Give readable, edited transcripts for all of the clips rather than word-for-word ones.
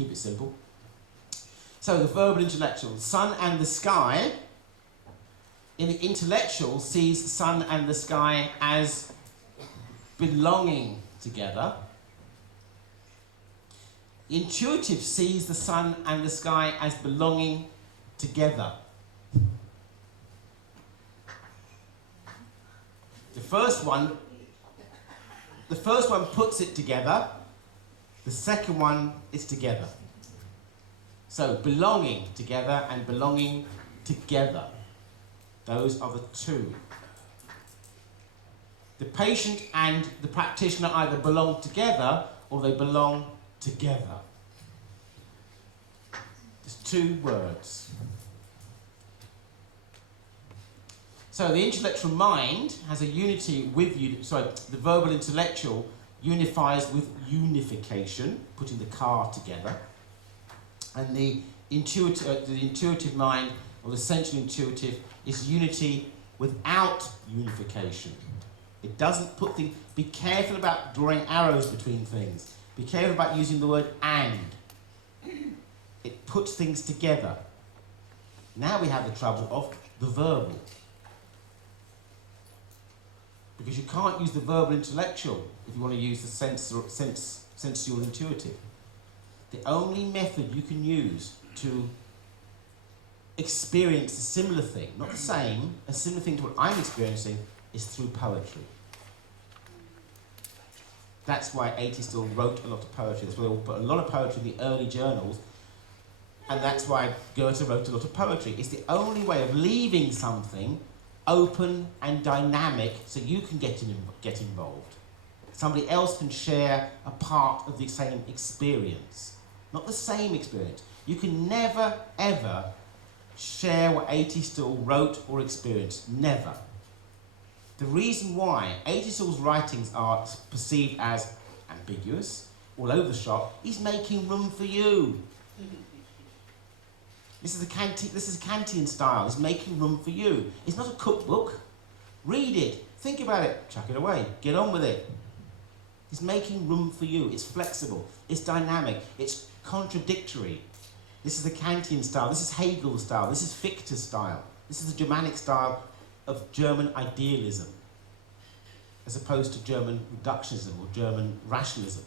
keep it simple. So the verbal intellectual, sun and the sky. In the intellectual, sees sun and the sky as belonging together. The intuitive sees the sun and the sky as belonging together. The first one puts it together. The second one is together. So belonging together and belonging together. Those are the two. The patient and the practitioner either belong together or they belong together. There's two words. So the intellectual mind has a unity with you. Sorry, the verbal intellectual unifies with unification, putting the car together. And the intuitive mind, or the sensual intuitive, is unity without unification. It doesn't put things... Be careful about drawing arrows between things. Be careful about using the word and. It puts things together. Now we have the trouble of the verbal. Because you can't use the verbal intellectual if you want to use the sensual intuitive. The only method you can use to experience a similar thing, not the same, a similar thing to what I'm experiencing, is through poetry. That's why A.T. Still wrote a lot of poetry. That's why they put a lot of poetry in the early journals, and that's why Goethe wrote a lot of poetry. It's the only way of leaving something open and dynamic so you can get involved. Somebody else can share a part of the same experience. Not the same experience. You can never, ever share what A.T. Still wrote or experienced. Never. The reason why A.T. Still's writings are perceived as ambiguous, all over the shop, he's making room for you. This is Kantian style. It's making room for you. It's not a cookbook. Read it. Think about it. Chuck it away. Get on with it. It's making room for you. It's flexible. It's dynamic. It's contradictory. This is the Kantian style. This is Hegel's style. This is Fichte's style. This is the Germanic style of German idealism, as opposed to German reductionism or German rationalism.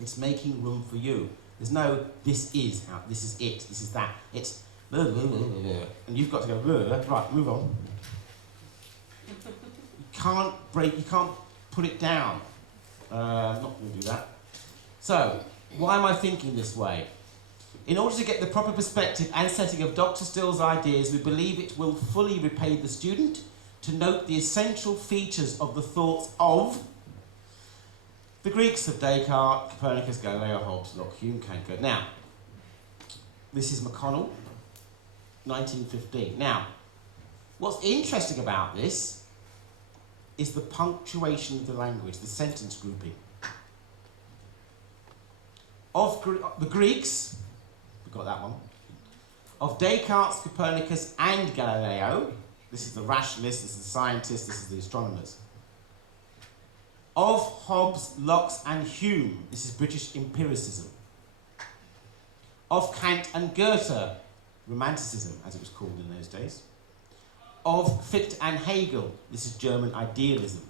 It's making room for you. There's no, this is how, this is it, this is that. It's, and you've got to go, right, move on. You can't put it down. I'm not going to do that. So, why am I thinking this way? In order to get the proper perspective and setting of Dr. Still's ideas, we believe it will fully repay the student to note the essential features of the thoughts of the Greeks of Descartes, Copernicus, Galileo, Hobbes, Locke, Hume, Kant. Now, this is McKone, 1915. Now, what's interesting about this is the punctuation of the language, the sentence grouping. Of the Greeks, we've got that one, of Descartes, Copernicus, and Galileo, this is the rationalists, this is the scientists, this is the astronomers. Of Hobbes, Locke, and Hume, this is British empiricism. Of Kant and Goethe, Romanticism, as it was called in those days. Of Fichte and Hegel, this is German idealism.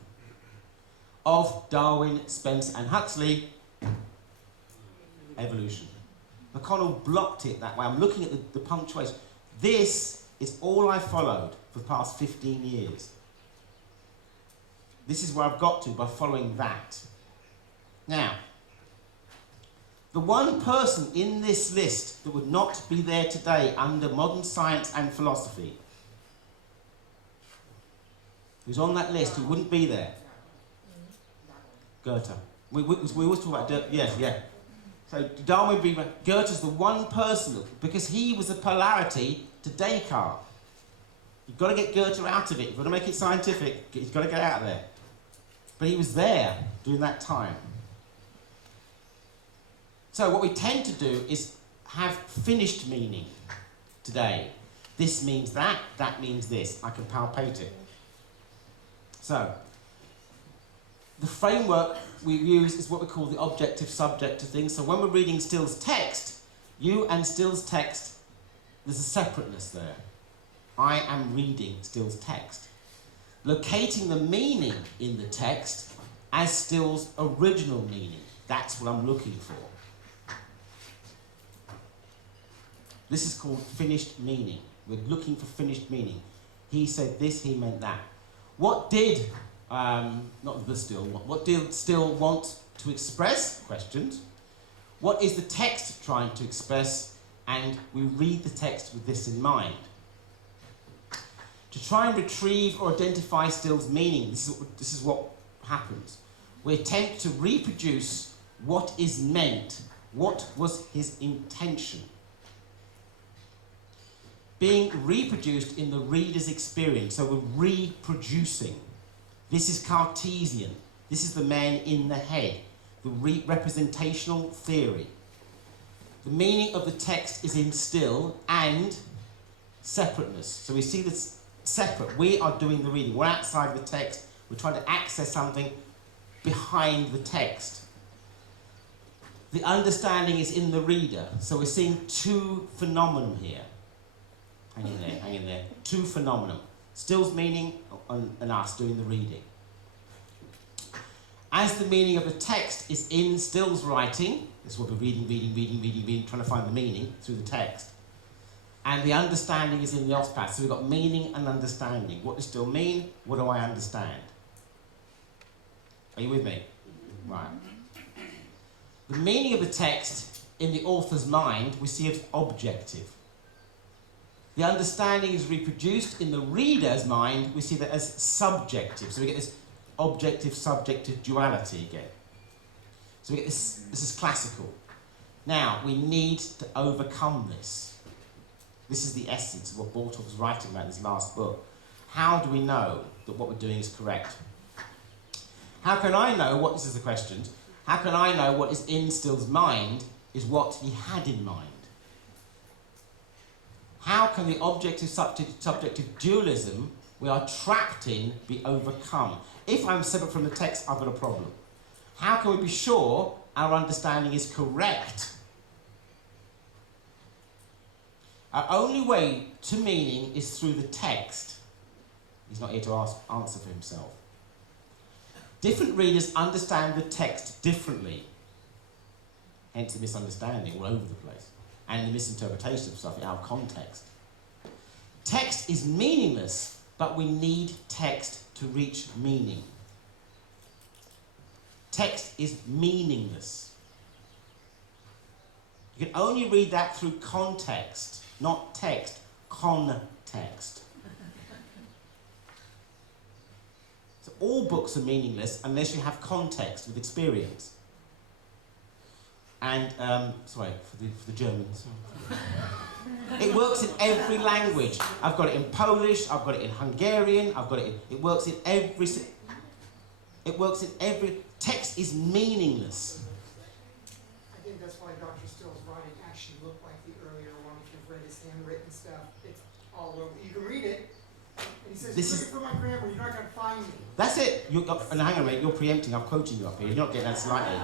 Of Darwin, Spencer, and Huxley, evolution. McConnell blocked it that way. I'm looking at the punctuation. This is all I followed for the past 15 years. This is where I've got to by following that. Now, the one person in this list that would not be there today under modern science and philosophy, who's on that list who wouldn't be there? Goethe. We always talk about, yeah. So Darwin would be, Goethe's the one person, because he was the polarity to Descartes. You've got to get Goethe out of it. You've got to make it scientific. He's got to get out of there. But he was there during that time. So what we tend to do is have finished meaning today. This means that means this. I can palpate it. So, the framework we use is what we call the objective-subjective thing. So when we're reading Still's text, you and Still's text, there's a separateness there. I am reading Still's text. Locating the meaning in the text as Still's original meaning. That's what I'm looking for. This is called finished meaning. We're looking for finished meaning. He said this, he meant that. What did, not the Still, what did Still want to express? Questions. What is the text trying to express? And we read the text with this in mind. To try and retrieve or identify Still's meaning, this is what happens. We attempt to reproduce what is meant. What was his intention? Being reproduced in the reader's experience. So we're reproducing. This is Cartesian. This is the man in the head. The representational theory. The meaning of the text is in Still and separateness. So we see this separate. We are doing the reading. We're outside the text. We're trying to access something behind the text. The understanding is in the reader. So we're seeing two phenomena here. Hang in there, hang in there. Two phenomena. Still's meaning and us doing the reading. As the meaning of the text is in Still's writing, this is what we're reading, trying to find the meaning through the text. And the understanding is in the Osteopath. So we've got meaning and understanding. What does Still mean? What do I understand? Are you with me? Right. The meaning of the text in the author's mind we see as objective. The understanding is reproduced in the reader's mind, we see that as subjective. So we get this objective-subjective duality again. So we get this is classical. Now, we need to overcome this. This is the essence of what Bortov was writing about in his last book. How do we know that what we're doing is correct? How can I know this is the question, how can I know what is in Still's mind is what he had in mind? How can the objective-subjective dualism we are trapped in be overcome? If I'm separate from the text, I've got a problem. How can we be sure our understanding is correct? Our only way to meaning is through the text. He's not here to answer for himself. Different readers understand the text differently. Hence the misunderstanding all over the place. And the misinterpretation of stuff out of context. Text is meaningless, but we need text to reach meaning. Text is meaningless. You can only read that through context, not text, context. So all books are meaningless unless you have context with experience. And, sorry, for the Germans. It works in every language. I've got it in Polish, I've got it in Hungarian, it works in every, text is meaningless. I think that's why Dr. Still's writing actually looked like the earlier one. If you've read his handwritten stuff, it's all over. You can read it, and he says, read it for my grammar, you're not going to find me. That's it. And hang on a minute, you're preempting, I'm quoting you up here, you're not getting that slightly.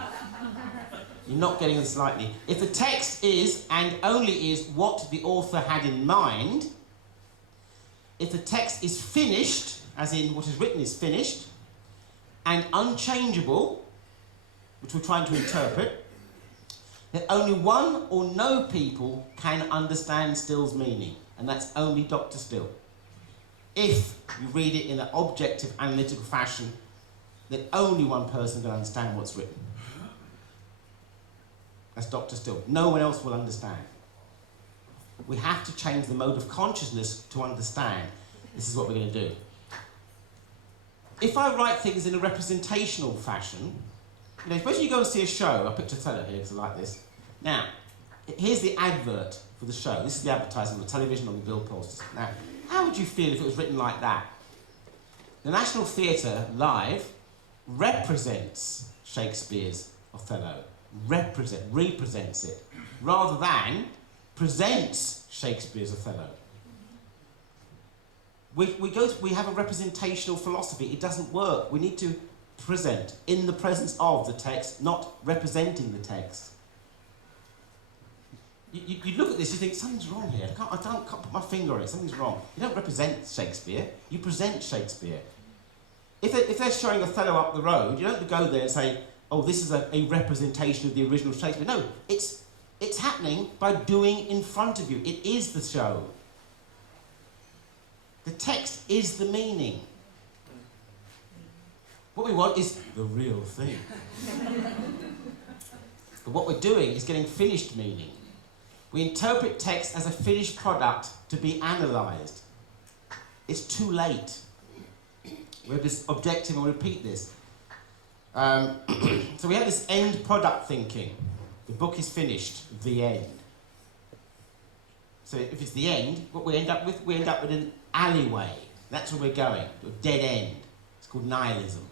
You're not getting it slightly. If the text is, and only is, what the author had in mind, if the text is finished, as in what is written is finished, and unchangeable, which we're trying to interpret, then only one or no people can understand Still's meaning, and that's only Dr. Still. If you read it in an objective, analytical fashion, then only one person can understand what's written. That's Dr. Still. No one else will understand. We have to change the mode of consciousness to understand. This is what we're going to do. If I write things in a representational fashion, especially you go and see a show, I picked Othello here because I like this. Now, here's the advert for the show. This is the advertising on the television, on the bill posters. Now, how would you feel if it was written like that? The National Theatre live represents Shakespeare's Othello. Represents it, rather than presents Shakespeare's Othello. We have a representational philosophy. It doesn't work. We need to present, in the presence of the text, not representing the text. You look at this, you think, something's wrong here. I can't put my finger on it, something's wrong. You don't represent Shakespeare, you present Shakespeare. If they're showing Othello up the road, you don't go there and say, oh, this is a representation of the original Shakespeare. No, it's happening by doing in front of you. It is the show. The text is the meaning. What we want is the real thing. But what we're doing is getting finished meaning. We interpret text as a finished product to be analysed. It's too late. We have this objective, and we'll repeat this. So we have this end product thinking. The book is finished, the end. So if it's the end, what we end up with an alleyway. That's where we're going, to a dead end. It's called nihilism.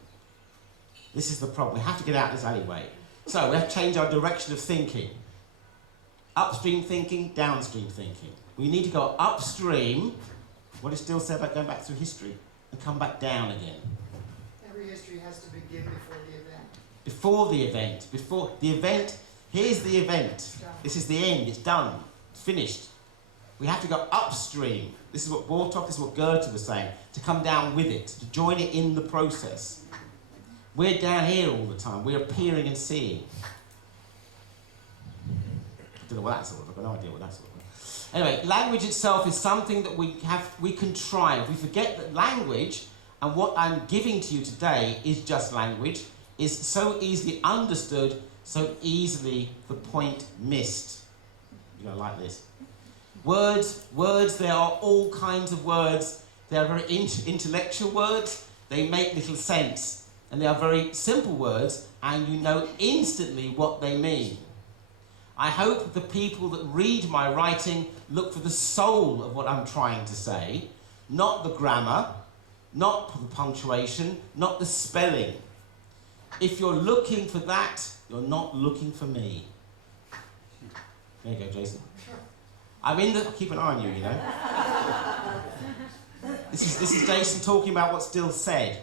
This is the problem. We have to get out of this alleyway. So we have to change our direction of thinking. Upstream thinking, downstream thinking. We need to go upstream, what is still said about going back through history, and come back down again. Every history has to begin before the event. Before the event. Before the event, here's the event. This is the end, it's done, it's finished. We have to go upstream. This is what Bortok, this is what Goethe was saying, to come down with it, to join it in the process. We're down here all the time, we're appearing and seeing. I don't know what that's all about, I've got no idea what that's all about. Anyway, language itself is something that we contrive. We forget that language, and what I'm giving to you today is just language, is so easily understood, so easily the point missed. You don't like this. Words, there are all kinds of words. They are very intellectual words. They make little sense. And they are very simple words, and you know instantly what they mean. I hope the people that read my writing look for the soul of what I'm trying to say, not the grammar, not the punctuation, not the spelling. If you're looking for that, you're not looking for me. There you go, Jason. Keep an eye on you, you know. This is Jason talking about what's still said.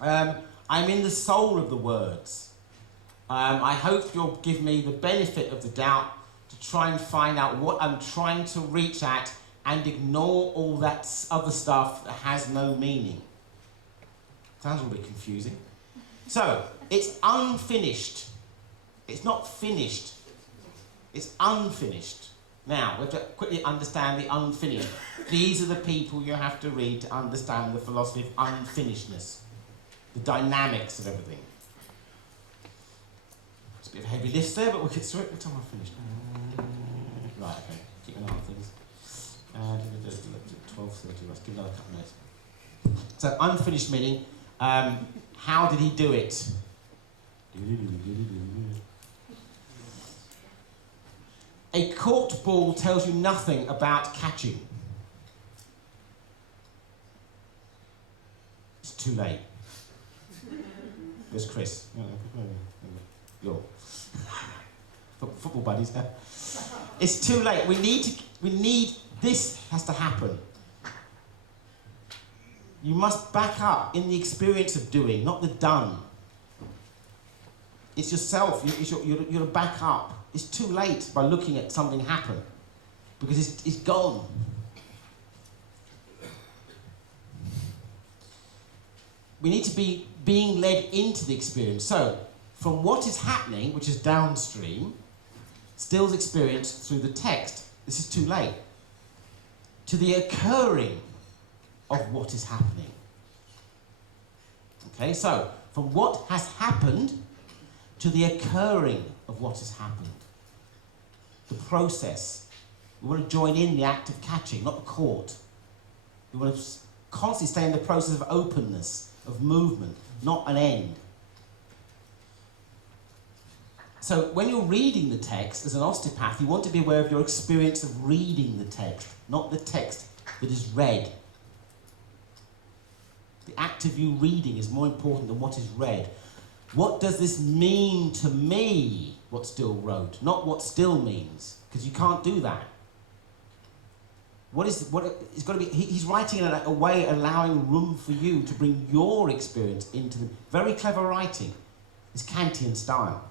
I'm in the soul of the words. I hope you'll give me the benefit of the doubt to try and find out what I'm trying to reach at and ignore all that other stuff that has no meaning. Sounds a little bit confusing. So, it's unfinished. It's not finished. It's unfinished. Now, we have to quickly understand the unfinished. These are the people you have to read to understand the philosophy of unfinishedness, the dynamics of everything. It's a bit of a heavy lift there, but we'll get through it. What time am I finished? Right, okay. Keep an eye on things. 12:30. Let's give another couple of minutes. So, unfinished meaning. How did he do it? A corked ball tells you nothing about catching. It's too late. Where's Chris? Your football buddies. It's too late. This has to happen. You must back up in the experience of doing, not the done. It's yourself. You're to back up. It's too late by looking at something happen, because it's gone. We need to be being led into the experience. So, from what is happening, which is downstream, Still's experience through the text, this is too late, to the occurring of what is happening. Okay, so, from what has happened to the occurring of what has happened. The process. We want to join in the act of catching, not the caught. We want to constantly stay in the process of openness, of movement, not an end. So when you're reading the text as an osteopath, you want to be aware of your experience of reading the text, not the text that is read. The act of you reading is more important than what is read. What does this mean to me, what Still wrote? Not what Still means, because you can't do that. It's got to be. He's writing in a way allowing room for you to bring your experience into the very clever writing. It's Kantian style.